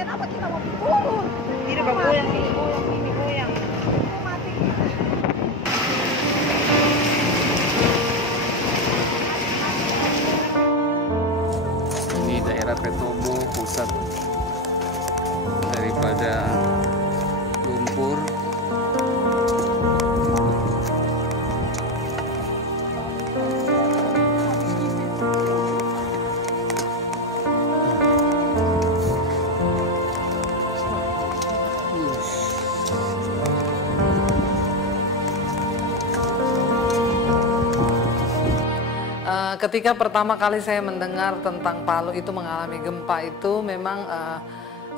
kenapa kita mau turun? Tidak goyang, ini goyang, ini goyang. Mati. Ini daerah Petobo, pusat daripada lumpur. Ketika pertama kali saya mendengar tentang Palu itu mengalami gempa itu memang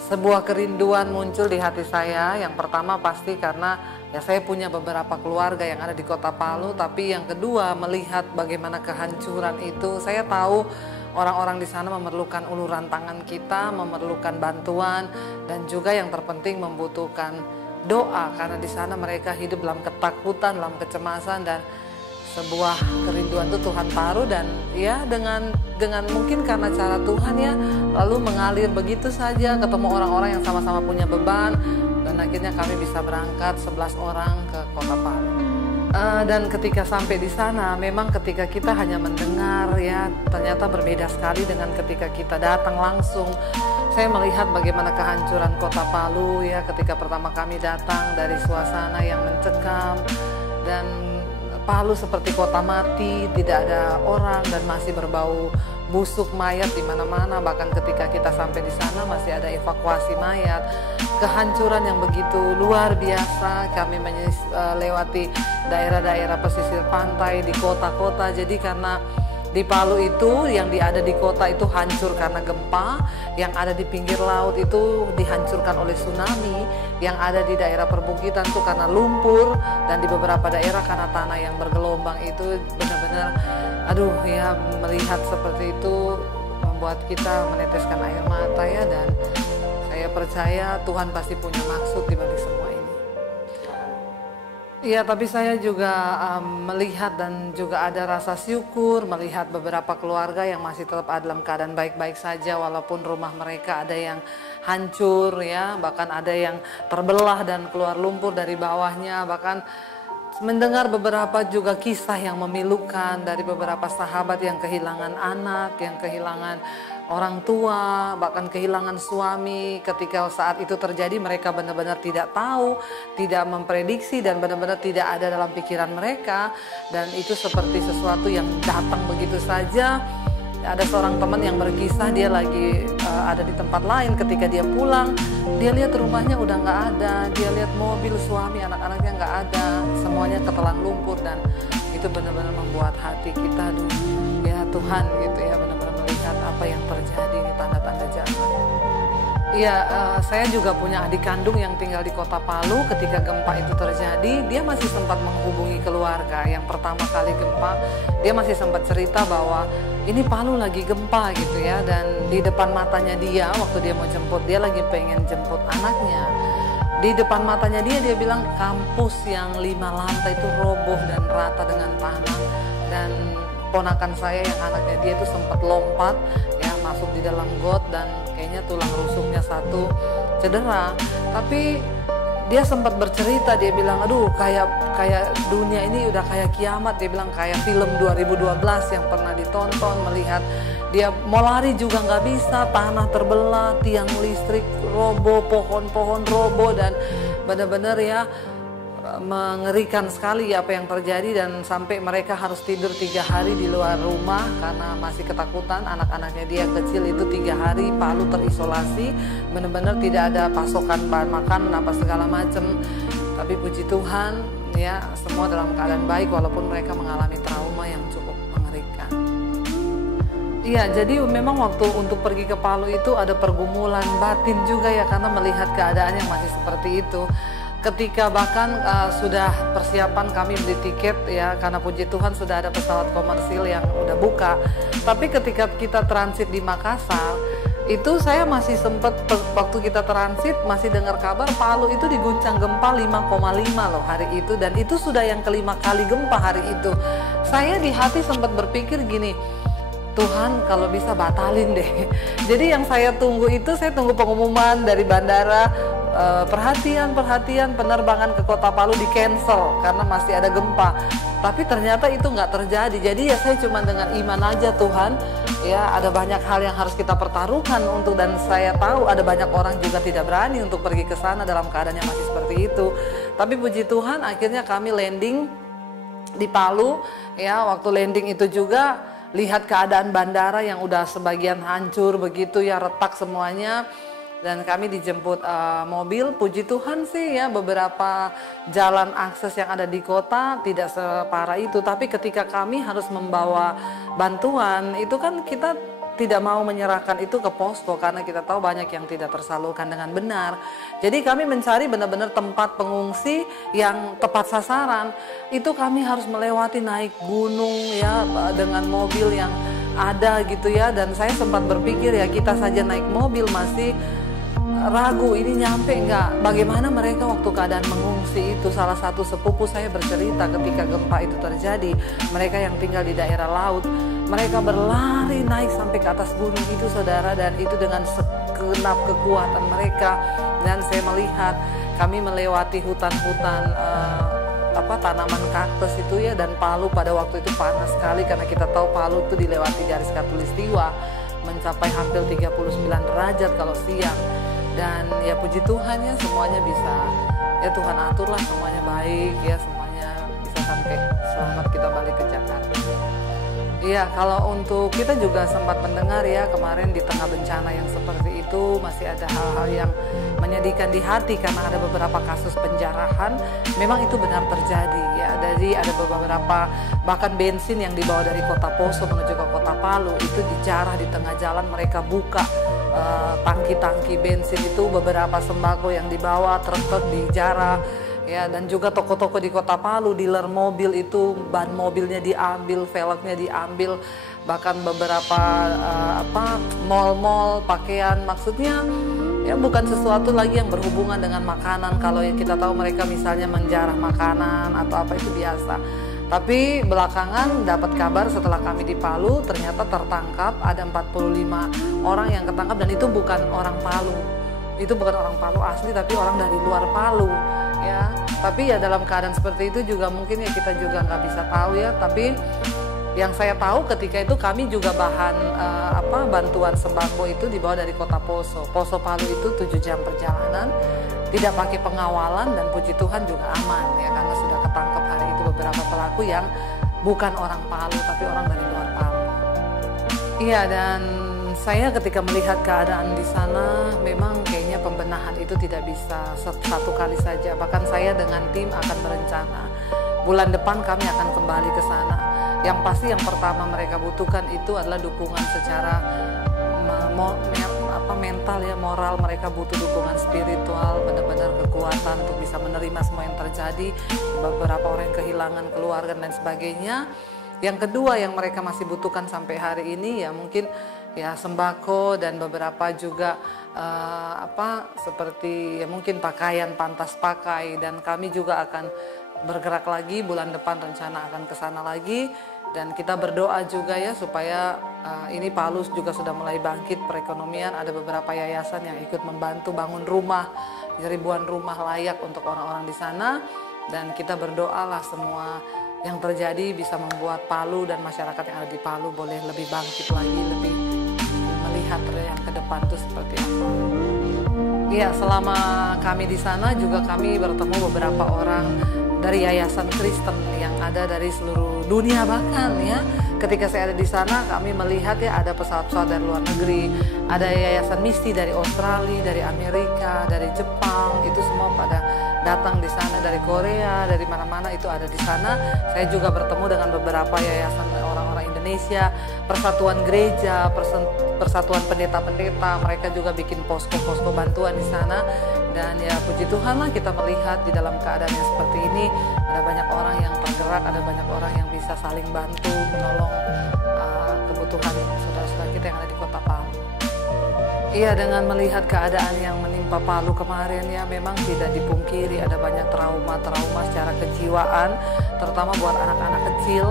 sebuah kerinduan muncul di hati saya. Yang pertama pasti karena ya saya punya beberapa keluarga yang ada di kota Palu, tapi yang kedua melihat bagaimana kehancuran itu, saya tahu orang-orang di sana memerlukan uluran tangan kita, memerlukan bantuan, dan juga yang terpenting membutuhkan doa karena di sana mereka hidup dalam ketakutan, dalam kecemasan, dan sebuah kerinduan itu Tuhan taruh. Dan ya dengan mungkin karena cara Tuhan ya lalu mengalir begitu saja, ketemu orang-orang yang sama-sama punya beban, dan akhirnya kami bisa berangkat 11 orang ke kota Palu. Dan ketika sampai di sana memang ketika kita hanya mendengar ya ternyata berbeda sekali dengan ketika kita datang langsung. Saya melihat bagaimana kehancuran kota Palu ya ketika pertama kami datang, dari suasana yang mencekam dan Palu seperti kota mati, tidak ada orang dan masih berbau busuk mayat di mana-mana. Bahkan ketika kita sampai di sana masih ada evakuasi mayat. Kehancuran yang begitu luar biasa. Kami melewati daerah-daerah pesisir pantai di kota-kota. Jadi karena di Palu itu yang ada di kota itu hancur karena gempa, yang ada di pinggir laut itu dihancurkan oleh tsunami, yang ada di daerah perbukitan itu karena lumpur, dan di beberapa daerah karena tanah yang bergelombang. Itu benar-benar aduh ya, melihat seperti itu membuat kita meneteskan air mata ya. Dan saya percaya Tuhan pasti punya maksud di balik semua ini. Iya, tapi saya juga melihat dan juga ada rasa syukur melihat beberapa keluarga yang masih tetap ada dalam keadaan baik-baik saja walaupun rumah mereka ada yang hancur ya, bahkan ada yang terbelah dan keluar lumpur dari bawahnya. Bahkan mendengar beberapa juga kisah yang memilukan dari beberapa sahabat yang kehilangan anak, yang kehilangan orang tua, bahkan kehilangan suami. Ketika saat itu terjadi mereka benar-benar tidak tahu, tidak memprediksi, dan benar-benar tidak ada dalam pikiran mereka. Dan itu seperti sesuatu yang datang begitu saja. Ada seorang teman yang berkisah, dia lagi ada di tempat lain, ketika dia pulang dia lihat rumahnya udah nggak ada, dia lihat mobil suami anak-anaknya nggak ada, semuanya ketelan lumpur. Dan itu benar-benar membuat hati kita, aduh ya Tuhan gitu ya, benar-benar melihat apa yang terjadi di tanda-tanda zaman. Iya, saya juga punya adik kandung yang tinggal di kota Palu. Ketika gempa itu terjadi, dia masih sempat menghubungi keluarga. Yang pertama kali gempa, dia masih sempat cerita bahwa ini Palu lagi gempa gitu ya. Dan di depan matanya dia, waktu dia mau jemput, dia lagi pengen jemput anaknya. Di depan matanya dia bilang kampus yang 5 lantai itu roboh dan rata dengan tanah. Dan ponakan saya yang anaknya dia itu sempat lompat ya, masuk di dalam got, dan kayaknya tulang rusuknya satu cedera. Tapi dia sempat bercerita, dia bilang aduh kayak dunia ini udah kayak kiamat. Dia bilang kayak film 2012 yang pernah ditonton, melihat dia mau lari juga nggak bisa, tanah terbelah, tiang listrik roboh, pohon-pohon roboh, dan benar-benar ya mengerikan sekali apa yang terjadi. Dan sampai mereka harus tidur 3 hari di luar rumah karena masih ketakutan. Anak-anaknya dia kecil itu 3 hari Palu terisolasi, benar-benar tidak ada pasokan bahan makanan apa segala macam. Tapi puji Tuhan ya, semua dalam keadaan baik walaupun mereka mengalami trauma yang cukup mengerikan. Iya, jadi memang waktu untuk pergi ke Palu itu ada pergumulan batin juga ya, karena melihat keadaan yang masih seperti itu. Ketika bahkan sudah persiapan kami beli tiket ya, karena puji Tuhan sudah ada pesawat komersil yang udah buka. Tapi ketika kita transit di Makassar, itu saya masih sempat waktu kita transit masih dengar kabar Palu itu diguncang gempa 5,5 loh hari itu, dan itu sudah yang kelima kali gempa hari itu. Saya di hati sempat berpikir gini, Tuhan kalau bisa batalin deh. Jadi yang saya tunggu itu, saya tunggu pengumuman dari bandara, perhatian penerbangan ke Kota Palu di cancel karena masih ada gempa. Tapi ternyata itu nggak terjadi. Jadi ya saya cuma dengan iman aja, Tuhan, ya ada banyak hal yang harus kita pertaruhkan untuk, dan saya tahu ada banyak orang juga tidak berani untuk pergi ke sana dalam keadaan yang masih seperti itu. Tapi puji Tuhan akhirnya kami landing di Palu, ya waktu landing itu juga lihat keadaan bandara yang udah sebagian hancur begitu ya, retak semuanya. Dan kami dijemput mobil. Puji Tuhan sih ya, beberapa jalan akses yang ada di kota tidak separah itu. Tapi ketika kami harus membawa bantuan, itu kan kita tidak mau menyerahkan itu ke posko karena kita tahu banyak yang tidak tersalurkan dengan benar. Jadi kami mencari benar-benar tempat pengungsi yang tepat sasaran. Itu kami harus melewati naik gunung ya, dengan mobil yang ada gitu ya. Dan saya sempat berpikir ya, kita saja naik mobil masih ragu ini nyampe nggak. Bagaimana mereka waktu keadaan mengungsi itu. Salah satu sepupu saya bercerita ketika gempa itu terjadi, mereka yang tinggal di daerah laut, mereka berlari naik sampai ke atas gunung itu, saudara, dan itu dengan segenap kekuatan mereka. Dan saya melihat kami melewati hutan-hutan tanaman kaktus itu ya, dan Palu pada waktu itu panas sekali karena kita tahu Palu itu dilewati garis khatulistiwa mencapai hampir 39 derajat kalau siang. Dan ya puji Tuhan ya, semuanya bisa, ya Tuhan aturlah semuanya baik ya, semuanya bisa sampai selamat kita balik ke Jakarta. Iya, kalau untuk kita juga sempat mendengar ya kemarin di tengah bencana yang seperti itu masih ada hal-hal yang menyedihkan di hati karena ada beberapa kasus penjarahan. Memang itu benar terjadi ya. Jadi ada beberapa bahkan bensin yang dibawa dari Kota Poso menuju ke Kota Palu itu dijarah di tengah jalan, mereka buka tangki-tangki bensin itu, beberapa sembako yang dibawa truk dijarah ya. Dan juga toko-toko di Kota Palu, dealer mobil itu ban mobilnya diambil, velgnya diambil, bahkan beberapa mall-mall pakaian, maksudnya ya bukan sesuatu lagi yang berhubungan dengan makanan. Kalau yang kita tahu mereka misalnya menjarah makanan atau apa itu biasa. Tapi belakangan dapat kabar setelah kami di Palu, ternyata tertangkap ada 45 orang yang ketangkap, dan itu bukan orang Palu. Itu bukan orang Palu asli, tapi orang dari luar Palu ya. Tapi ya dalam keadaan seperti itu juga mungkin ya kita juga nggak bisa tahu ya. Tapi yang saya tahu ketika itu kami juga bahan bantuan sembako itu dibawa dari Kota Poso. Poso Palu itu 7 jam perjalanan, tidak pakai pengawalan, dan puji Tuhan juga aman ya, karena sudah ketangkap hari itu beberapa pelaku yang bukan orang Palu tapi orang dari luar Palu. Iya, dan saya ketika melihat keadaan di sana memang kayaknya pembenahan itu tidak bisa satu kali saja. Bahkan saya dengan tim akan berencana bulan depan kami akan kembali ke sana. Yang pasti yang pertama mereka butuhkan itu adalah dukungan secara mental ya, moral. Mereka butuh dukungan spiritual, benar-benar kekuatan untuk bisa menerima semua yang terjadi. Beberapa orang yang kehilangan keluarga dan sebagainya. Yang kedua yang mereka masih butuhkan sampai hari ini ya mungkin ya sembako, dan beberapa juga seperti ya mungkin pakaian pantas pakai. Dan kami juga akan bergerak lagi bulan depan, rencana akan ke sana lagi. Dan kita berdoa juga ya supaya ini Palu juga sudah mulai bangkit perekonomian. Ada beberapa yayasan yang ikut membantu bangun rumah, ribuan rumah layak untuk orang-orang di sana. Dan kita berdoalah semua yang terjadi bisa membuat Palu dan masyarakat yang ada di Palu boleh lebih bangkit lagi, lebih melihat yang ke depan itu seperti apa. Iya, selama kami di sana juga kami bertemu beberapa orang dari yayasan Kristen yang ada dari seluruh dunia bahkan ya. Ketika saya ada di sana kami melihat ya ada pesawat-pesawat dari luar negeri, ada yayasan misi dari Australia, dari Amerika, dari Jepang, itu semua pada datang di sana, dari Korea, dari mana-mana itu ada di sana. Saya juga bertemu dengan beberapa yayasan orang-orang Indonesia, persatuan gereja, persatuan pendeta-pendeta, mereka juga bikin posko-posko bantuan di sana. Dan ya puji Tuhan lah kita melihat di dalam keadaan yang seperti ini ada banyak orang yang tergerak, ada banyak orang yang bisa saling bantu menolong kebutuhan saudara-saudara kita yang ada di Kota Palu. Iya, dengan melihat keadaan yang menimpa Palu kemarin ya memang tidak dipungkiri ada banyak trauma-trauma secara kejiwaan, terutama buat anak-anak kecil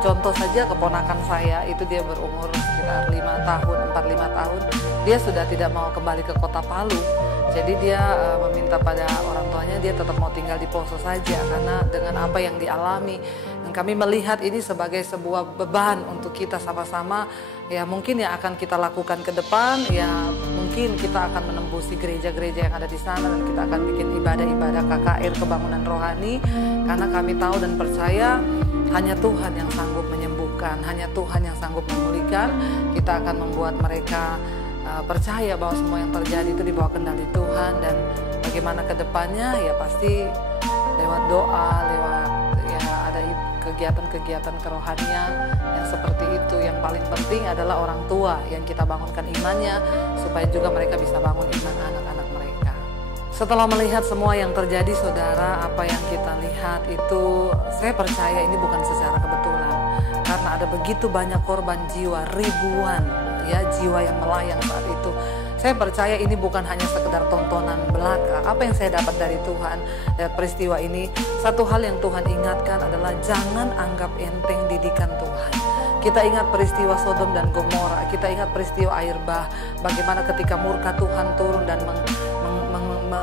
contoh saja keponakan saya itu dia berumur sekitar 5 tahun, 4-5 tahun, dia sudah tidak mau kembali ke kota Palu. Jadi dia meminta pada orang tuanya dia tetap mau tinggal di Poso saja karena dengan apa yang dialami. Dan kami melihat ini sebagai sebuah beban untuk kita sama-sama, ya mungkin yang akan kita lakukan ke depan, ya mungkin kita akan menembusi gereja-gereja yang ada di sana dan kita akan bikin ibadah-ibadah KKR kebangunan rohani karena kami tahu dan percaya hanya Tuhan yang sanggup menyembuhkan, hanya Tuhan yang sanggup memulihkan. Kita akan membuat mereka percaya bahwa semua yang terjadi itu di bawah kendali Tuhan, dan bagaimana ke depannya ya pasti lewat doa, lewat ya ada kegiatan-kegiatan kerohanian yang seperti itu. Yang paling penting adalah orang tua yang kita bangunkan imannya supaya juga mereka bisa bangun iman anak-anak mereka. Setelah melihat semua yang terjadi saudara, apa yang kita lihat itu saya percaya ini bukan secara kebetulan karena ada begitu banyak korban jiwa, ribuan ya jiwa yang melayang saat itu. Saya percaya ini bukan hanya sekedar tontonan belaka. Apa yang saya dapat dari Tuhan dari peristiwa ini, satu hal yang Tuhan ingatkan adalah jangan anggap enteng didikan Tuhan. Kita ingat peristiwa Sodom dan Gomora, kita ingat peristiwa air bah, bagaimana ketika murka Tuhan turun dan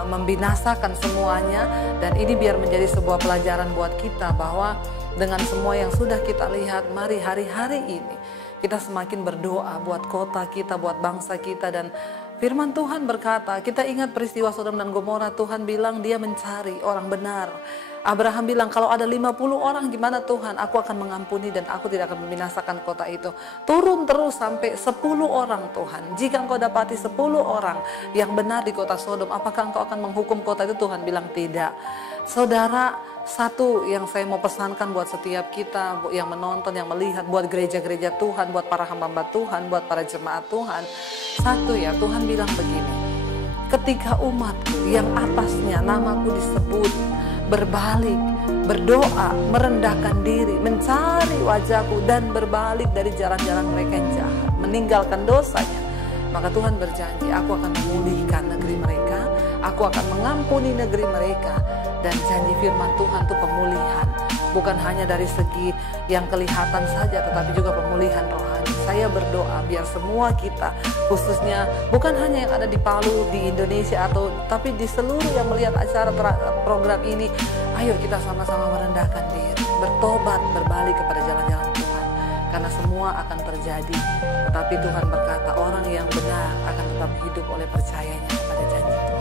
membinasakan semuanya. Dan ini biar menjadi sebuah pelajaran buat kita bahwa dengan semua yang sudah kita lihat, mari hari-hari ini kita semakin berdoa buat kota kita, buat bangsa kita. Dan firman Tuhan berkata, kita ingat peristiwa Sodom dan Gomora, Tuhan bilang dia mencari orang benar. Abraham bilang, kalau ada 50 orang gimana Tuhan? Aku akan mengampuni dan aku tidak akan membinasakan kota itu. Turun terus sampai 10 orang Tuhan. Jika engkau dapati 10 orang yang benar di kota Sodom, apakah engkau akan menghukum kota itu? Tuhan bilang tidak. Saudara, satu yang saya mau pesankan buat setiap kita yang menonton, yang melihat, buat gereja-gereja Tuhan, buat para hamba Tuhan, buat para jemaat Tuhan. Satu ya, Tuhan bilang begini, ketika umatku yang atasnya namaku disebut berbalik, berdoa, merendahkan diri, mencari wajahku dan berbalik dari jalan-jalan mereka yang jahat, meninggalkan dosanya, maka Tuhan berjanji, aku akan memulihkan negeri mereka, aku akan mengampuni negeri mereka. Dan janji firman Tuhan itu pemulihan, bukan hanya dari segi yang kelihatan saja, tetapi juga pemulihan rohani. Saya berdoa biar semua kita, khususnya bukan hanya yang ada di Palu, di Indonesia, tapi di seluruh yang melihat acara program ini, ayo kita sama-sama merendahkan diri, bertobat, berbalik kepada jalan-jalan Tuhan. Karena semua akan terjadi, tetapi Tuhan berkata orang yang benar akan tetap hidup oleh percayanya kepada janji Tuhan.